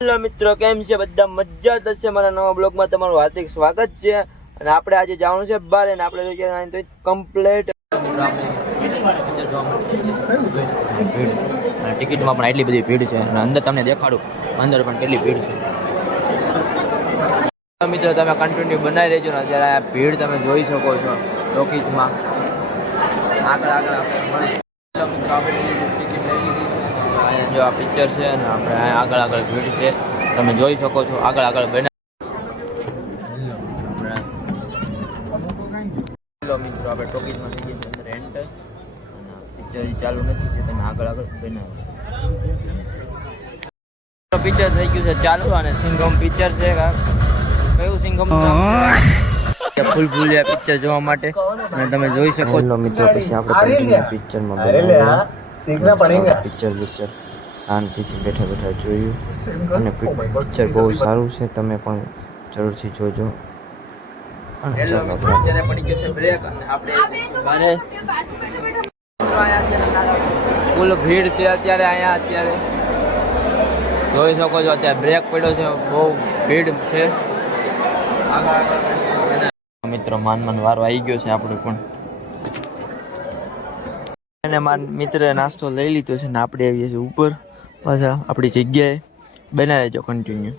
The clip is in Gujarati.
હેલો મિત્રો, કેમ છે બધા? મજા થશે. મારા નવા બ્લોગમાં તમારું હાર્દિક સ્વાગત છે. અને આપણે આજે જવાનું છે બહાર, અને આપણે તો કમ્પ્લીટ ટિકિટમાં પણ એટલી બધી ભીડ છે અને અંદર તમને દેખાડું, અંદર પણ કેટલી ભીડ છે. મિત્રો તમે કન્ટિન્યુ બનાવી રહેજો ને. અત્યારે આ ભીડ તમે જોઈ શકો છો ટોકીઝમાં. આગળ મિત્રો આપણે ટિકિટ લઈ લીધી છે. અહીંયા જો આ પિક્ચર છે અને આપણે આગળ ભીડ છે, તમે જોઈ શકો છો. આગળ બના મિત્રો આપણે ટોકીઝમાં થઈ ગઈ છે અંદર એન્ટર. પિક્ચર ચાલુ નથી છે, તમે આગળ બનાવો. પિક્ચર થઈ ગયું છે ચાલુ, અને સિંઘમ પિક્ચર છે. કયું સિંઘમ? ફૂલ પિક્ચર જોવા માટે અને તમે જોઈ શકો છો મિત્રો. પછી આપણે પિક્ચરમાં પિક્ચર શાંતિથી બેઠા જોયું, અને પિક્ચર બહુ સારું છે. તમે પણ જરૂરથી જોજો. અત્યારે પડી જશે બ્રેક અને આપણે ફૂલ ભીડ છે અત્યારે અહીંયા. જોઈ શકો છો અત્યારે બ્રેક પડ્યો છે, બહુ ભીડ છે. મિત્રો માન વારો આવી ગયો છે આપણો પણ. અને મારા મિત્રએ નાસ્તો લઈ લીધો છે ને આપણે આવીએ છીએ ઉપર પાછા આપણી જગ્યાએ. બનાવી દેજો કન્ટિન્યુ.